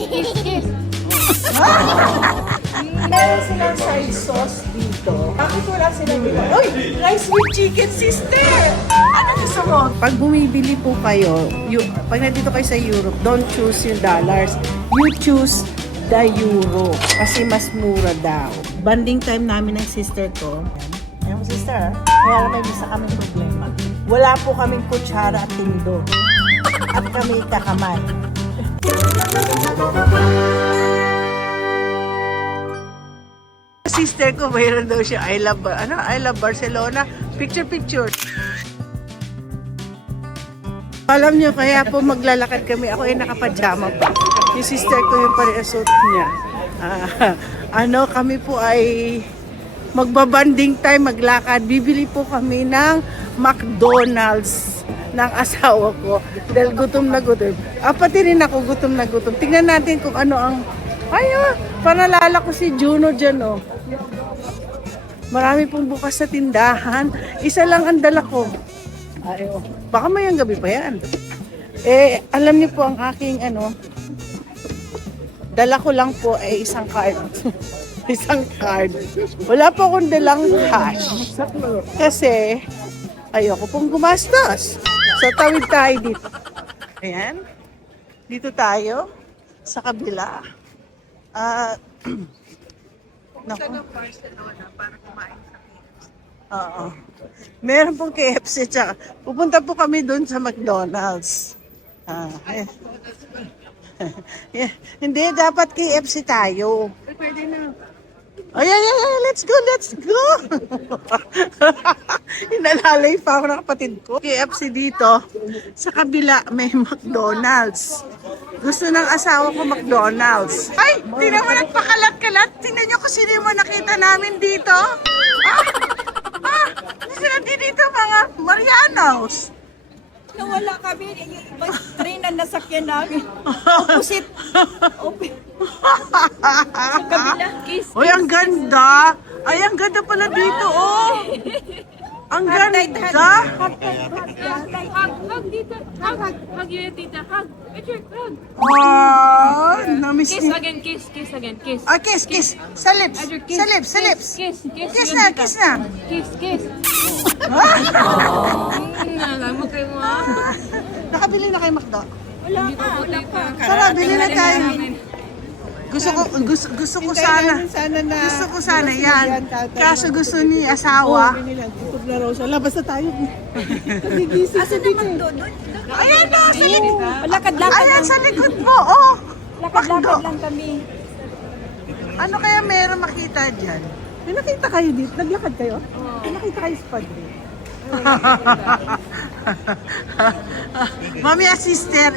Kiss, kiss. Meron silang side sauce dito. Bakit wala sila dito? Uy! Rice with chicken, sister! Ano gusto mo? Pag bumibili po kayo, pag nandito kayo sa Europe, don't choose yung dollars. You choose the euro. Kasi mas mura daw. Banding time namin ng sister ko. Ayun, sister, kaya may isa kaming problema. Wala po kaming kutsara at tindo. At kami kakamay. Sister ko, mayroon daw siya, I love Barcelona. Picture. Alam niyo, kaya po maglalakad kami. Ako ay nakapajama pa. Yung sister ko yung parehasot niya. Kami po ay magbabanding time, maglakad. Bibili po kami ng McDonald's ng asawa ko. Dahil gutom na gutom. Pati rin ako gutom na gutom. Tingnan natin kung ano ang... panalala ko si Juno dyan, oh. Marami pong bukas sa tindahan. Isa lang ang dala ko. Baka mayang gabi pa yan. Alam niyo po ang aking dala ko lang po ay isang card. Isang card. Wala po akong dalang cash. Kasi ayoko pong gumastos. So tawid tayo dito. Ayan. Dito tayo sa kabila. Naku. Barcelona para kumain sa KFC. Oo. Meron pong KFC tsaka pupunta po kami doon sa McDonald's. Hindi, dapat KFC tayo. Pwede na. Let's go. Inalalay pa ako ng kapatid ko. KFC dito, sa kabila may McDonald's. Gusto ng asawa ko McDonald's. Ay, tingnan mo nagpakalat-kalat. Tingnan nyo kung sino yung nakita namin dito. Sino dito mga Marianos. Nawala kami. Yung ibang train na nasakyan namin. Opposite. Sa kabila. Kiss. Uy, ang ganda. Ay, ang ganda pala dito, oh. Ang ganda. Hug, dita. Hug you, tita. Hug. Richard, hug. Namiss Kiss ni... again, kiss again, kiss. Kiss. Sa lips. Edward, Sa lips. Kiss Kiss yun, na. tita. Kiss. Alam mo kayo mo. Nakabili na kayo McDo? Wala pa. Tara, bili na tayo. Gusto ko sana. Gusto ko sana yan. Kaso gusto ni asawa. Tutog na raw siya. Labas na tayo. Asa naman doon? Ayan na, sa likod. Lakad-lakad Ayan lang. sa likod mo, oh. Lakad-lakad lang kami. Ano kaya meron makita dyan? May nakita kayo dito? Naglakad kayo? May nakita kayo sa padre? Mami at sister,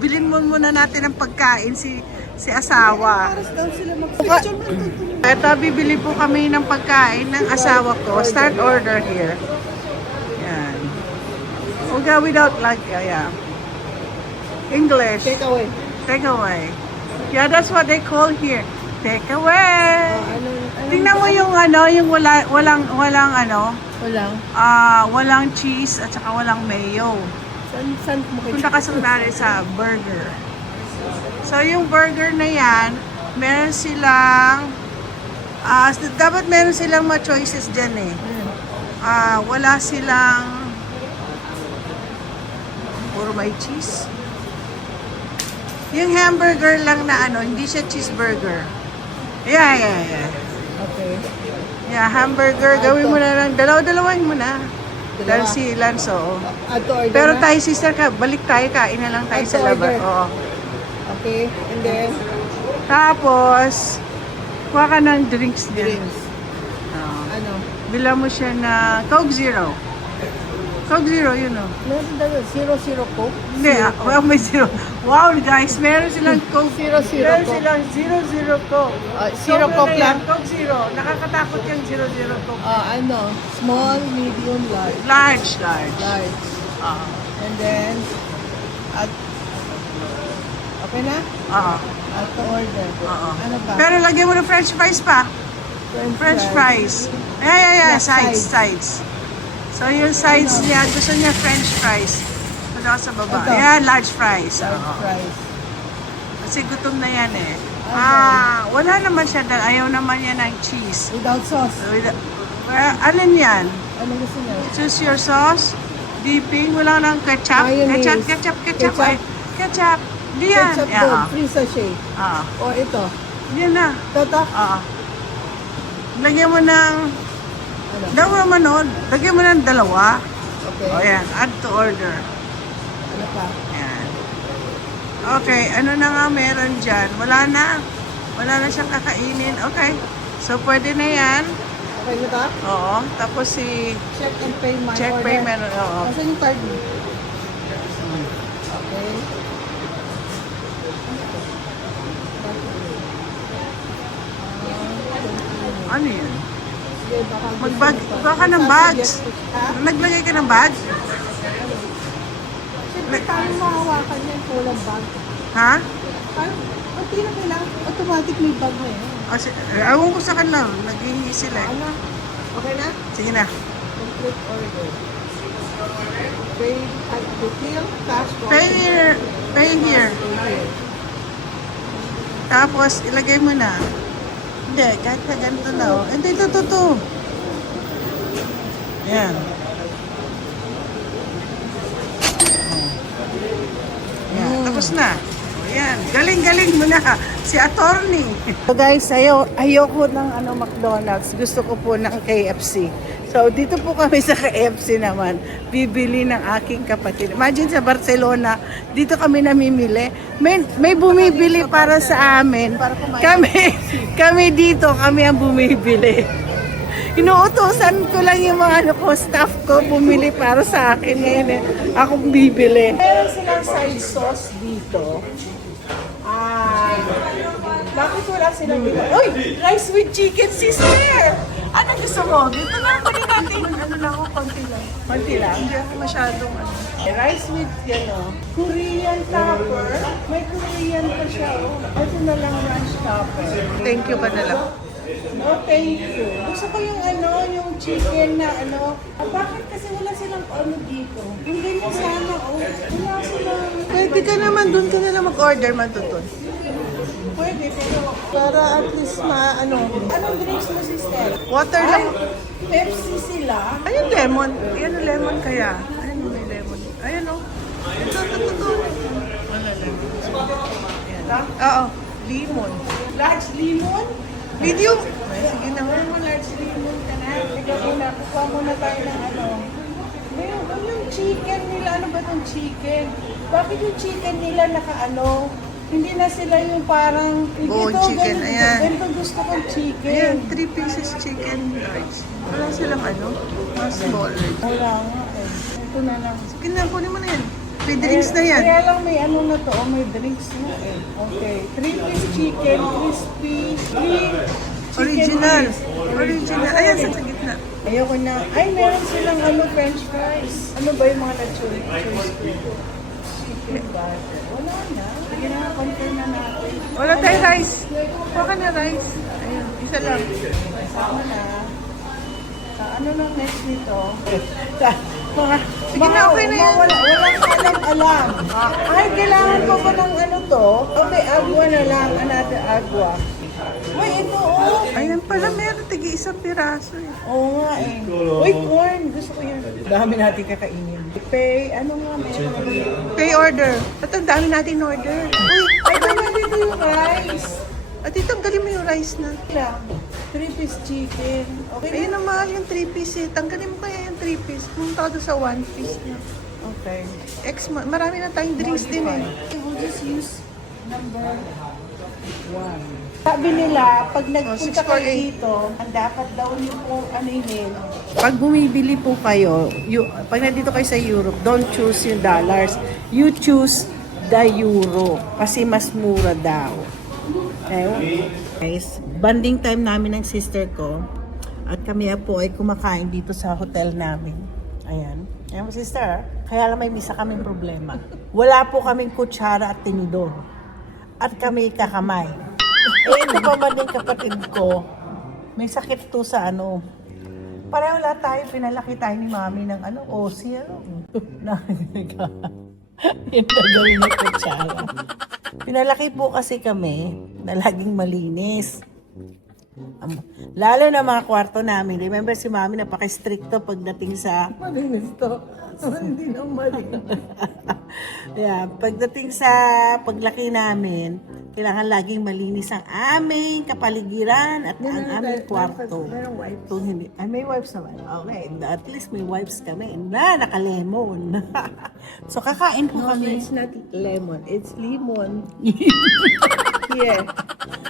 bilhin mo muna natin ng pagkain si asawa. Ito, bibili po kami ng pagkain ng asawa ko. Start order here. Yan. Uga without like, yeah. English. Take away. Yeah, that's what they call here. Take away. Tingnan mo yung yung walang cheese at saka walang mayo. San Punta ka sa burger. So yung burger na yan, meron silang dapat meron silang mga choices dyan eh. Wala silang puro may cheese. Yung hamburger lang na hindi siya cheeseburger. Yeah. Okay. Yeah, hamburger. Gawin mo na lang. Dalawa-dalawain mo na. Dahil si Lance, oo. Pero tayo, sister, balik tayo. Kain na lang tayo sa labas. Oo. Okay, and then? Tapos, kuha ka ng drinks niya. Ano? Bila mo siya na Coke Zero. Coke Zero, yun o. Meron daw 0-0 Coke? Hindi, may zero. Wow, guys, meron silang Coke. 0-0 Meron Coke. silang 0-0 Coke. Zero Coke lang? Coke Zero. Nakakatakot yung 0-0 Coke. Small, medium, large. Large. Large. And then, okay na? At to order. Ano pa? Pero lagyan mo ng French fries pa. French fries. Yeah. Sides. So yung sides niya, gusto niya French fries. Ano sa baba? Ito. Yeah, large fries. Large fries. kasi gutom na yan eh. Wala naman siya, ayaw naman yan ng cheese. Without sauce. Alin yan? Ano gusto niya? Choose your sauce. Dipping, wala nang ketchup. Mayonnaise. Ketchup. Ketchup. Ay, ketchup. Diyan. Ketchup doon, free sachet. O ito. Yan na. Toto. Lagyan mo ng... Ano? Dalawa nun. Lagyan mo ng dalawa. Okay. O yan, add to order. Ano pa? Yan. Okay, ano na nga meron dyan? Wala na. Wala na siyang kakainin. Okay. So, pwede na yan. Okay na ta? Oo. Tapos si... Check and pay my Check order. payment. Oo. Nasaan yung card mo? Okay. Ano yun? Sige, baka gusto Mag-bag. mo pa. Baka ka ng bags. Sasuggest ko. Ha? Naglagay ka ng bags? Siyempre, tayo mahawakan yan. Kulang bag. Ha? Parang, hindi na kailangan. Automatic may bag mo eh. Kasi, ewan ko sa kanila. Naghihingi sila. eh. Ano? Okay na? Sige na. Complete order. Pay at the till, cash Pay here. Pay here. Tapos, ilagay mo na. Hindi, kahit na ganito na. Oh. Hindi, ito. Yan. Yan, tapos na. Yan, galing mo na. Si attorney. So guys, ayoko ng McDonald's. Gusto ko po ng KFC. So dito po kami sa KFC naman. Bibili ng aking kapatid. Imagine sa Barcelona, dito kami namimili. May bumibili para sa amin. Kami dito, kami ang bumibili. Inuutosan ko lang yung mga staff ko bumili para sa akin. Ngayon akong bibili. Meron silang side sauce dito. Bakit wala silang dito? Uy! Rice with chicken, sister! Ano gusto mo? Dito lang pwede natin. Ano lang ako, konti lang. Konti lang, hindi ako masyadong Rice with, Korean topper. May Korean pa siya, oh. Ito na lang ranch topper. Thank you ba na lang? No, thank you. Gusto ko yung yung chicken na bakit kasi wala silang dito? Yung ganyan sana, wala silang... Pwede ka naman, doon ka na lang mag-order, matutun. Pwede, pero para at least Anong drinks mo, sister? Water lang. Pepsi sila. Ayun, lemon. Ayan, lemon kaya. Ayun, may lemon. Ayan, oh. Ito. Oo, lemon. Large lemon? Video. Ay, sige na. Wala mo large lemon ka na. Ikaw muna, kukuha muna tayo ng yung chicken nila, ano ba itong chicken? Bakit yung chicken nila hindi na sila yung parang... Buong chicken, ayan. Ganito gusto kong chicken. Ayan, 3 pieces chicken rice. Wala silang mas smaller. Wala nga eh. Ito na lang. Sige na, kunin mo na yan. May drinks na yan. Kaya lang may na to, may drinks na eh. Okay. 3-piece chicken, crispy, green, chicken Original. wings. Original. Ayan, sa gitna. Ayoko na. Ay, meron silang french fries. Ano ba yung mga na-choose ko? Chicken butter. Wala na. Sige na, confirm na natin. Wala tayo rice. Kuha ka na rice. Ayan, isa lang. Sama na. Sa ano nang next nito? Sige na, okay na yan. Walang alam. Ay, kailangan ko ba ng to? Okay, agwa na lang. Another agwa. Uy, ito Ayan pala, meron isang piraso eh. Oo nga eh. Uy, corn. Gusto ko yan. Dami natin kakainin. Pay, ano nga meron? Pay order. At ang dami natin order. Uy, Ay, tama dito yung rice. at tanggalin mo yung rice na. Lang. 3-piece chicken. Okay Ayun na? ang mahal yung 3 piece eh. Tanggalin mo kaya yung 3 piece. Pumunta ka doon sa 1 piece na. Okay. Marami na tayong drinks din eh. We'll just use number 1. Sabi nila, pag nagpunta kayo 648. dito, ang dapat daw niyo po anihin. Pag bumibili po kayo, pag nandito kayo sa Europe, don't choose yung dollars. You choose the euro. Kasi mas mura daw. Okay? Guys, banding time namin ng sister ko. At kami po ay kumakain dito sa hotel namin. Ayan. Ayan, sister. Kaya lang may misa kaming problema. Wala po kaming kutsara at tinidor. At kami kakamay. Ito pa man yung kapatid ko. May sakit to sa Pareho lahat tayo, pinalaki tayo ni mami ng OC. Yung gagawin na kutsara. Pinalaki po kasi kami na laging malinis. Lalo na mga kwarto namin. Remember si Mami, napaka-stricto pagdating sa... Malinis to. Hindi na malinis. Yeah, pagdating sa paglaki namin, kailangan laging malinis ang aming kapaligiran at ang aming kwarto. Kung hindi, may wipes naman. Okay, at least may wipes kami na naka-lemon. So kakain po kami. It's not lemon, it's lemon. Here.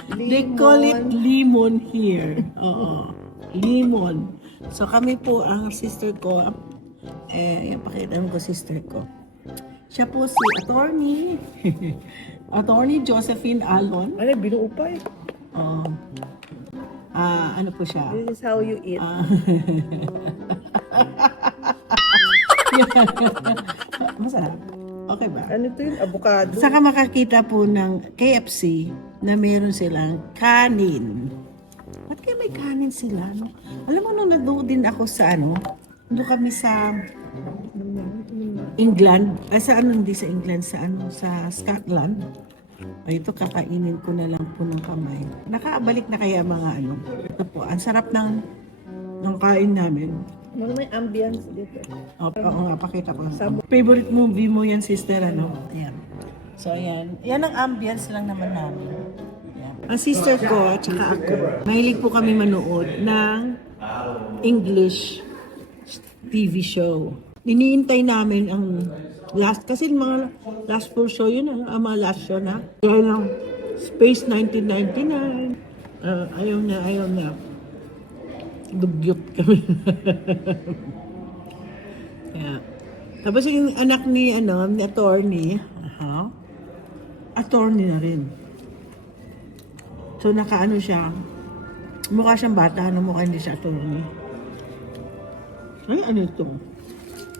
They call it lemon here. Oo. Lemon. So kami po, ang sister ko, yan, pakita ko sister ko. Siya po si attorney. Attorney Josephine Alon. Ano, binuo pa eh. Ano po siya? This is how you eat. Masarap. Okay ba? Ano to yun? Avocado. Saka makakita po ng KFC na meron silang kanin. Ba't kaya may kanin sila? No? Alam mo, nung nag-doon din ako sa doon kami sa England. Sa hindi sa England, sa Scotland. Ay, ito, kakainin ko na lang po ng kamay. Nakabalik na kaya mga Ito po, ang sarap ng kain namin. May ambience dito. Oo nga, pakita ko. Favorite movie mo yan, sister, Ayan. So, ayan. Yan ang ambience lang naman namin. Ayan. Ang sister ko, at saka ako, mahilig po kami manood ng English TV show. Iniintay namin ang last, kasi mga last full show yun, ang mga last show na. Kaya ng Space 1999. Ayaw na. Dugyot kami. Kaya. Tapos yung anak ni attorney, attorney na rin. So nakaano siya, mukha siyang bata, mukha hindi siya attorney. Ay, ano ito?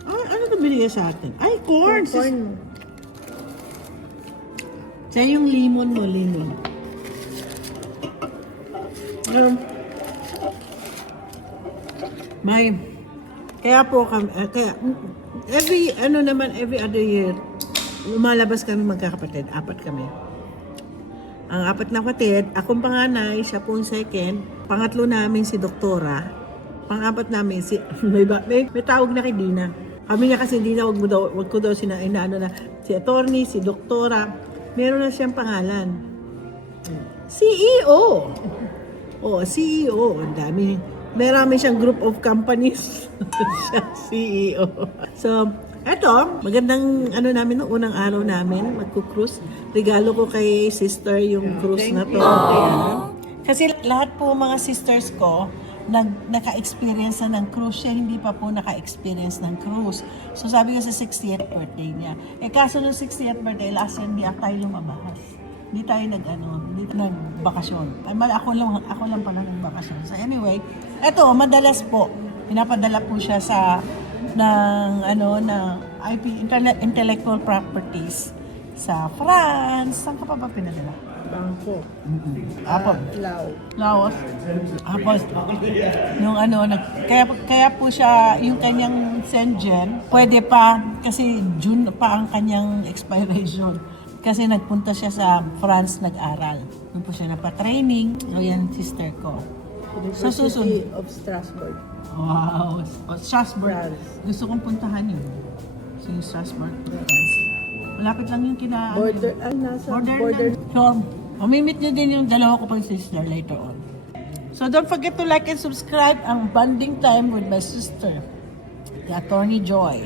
Ano ito binigay sa atin? Ay, corn! Corn. Siya yung lemon mo, lemon. Kaya po kami, every other year, lumalabas kami magkakapatid, 4 kami. Ang 4 na kapatid, akong panganay, siya po yung second, pangatlo namin si Doktora, pang-4 namin si, may tawag na kay Dina. Kami niya kasi Dina, wag ko daw inaano na, si attorney, si Doktora, meron na siyang pangalan. CEO! CEO, ang dami. Marami siyang group of companies. Siya CEO. So, eto, magandang namin noong unang araw namin, magku-cruise. Regalo ko kay sister yung cruise na to. Kasi lahat po mga sisters ko, naka-experience na ng cruise. Siya hindi pa po naka-experience ng cruise. So sabi ko sa 60th birthday niya. Kaso nung 60th birthday, last year hindi tayo lumabas. Hindi tayo nagbakasyon. Ako lang pala nagbakasyon. So anyway, eto, madalas po, pinapadala po siya ng IP, intellectual properties sa France. Saan ka pa ba pinadala? Bangkok. Apo. Laos. Tapos, nung kaya po siya, yung kanyang Shenzhen, pwede pa, kasi June pa ang kanyang expiration. Kasi nagpunta siya sa France, nag-aral. Doon po siya napa-training. So, yan, sister ko. So, University of Strasbourg. Wow. Strasbourg. Gusto kong puntahan yun. So, yung Strasbourg, France. Malapit lang yung Nasa border. So, mamimit niyo din yung dalawa ko pang sister later on. So, don't forget to like and subscribe ang bonding time with my sister, the Attorney Joy.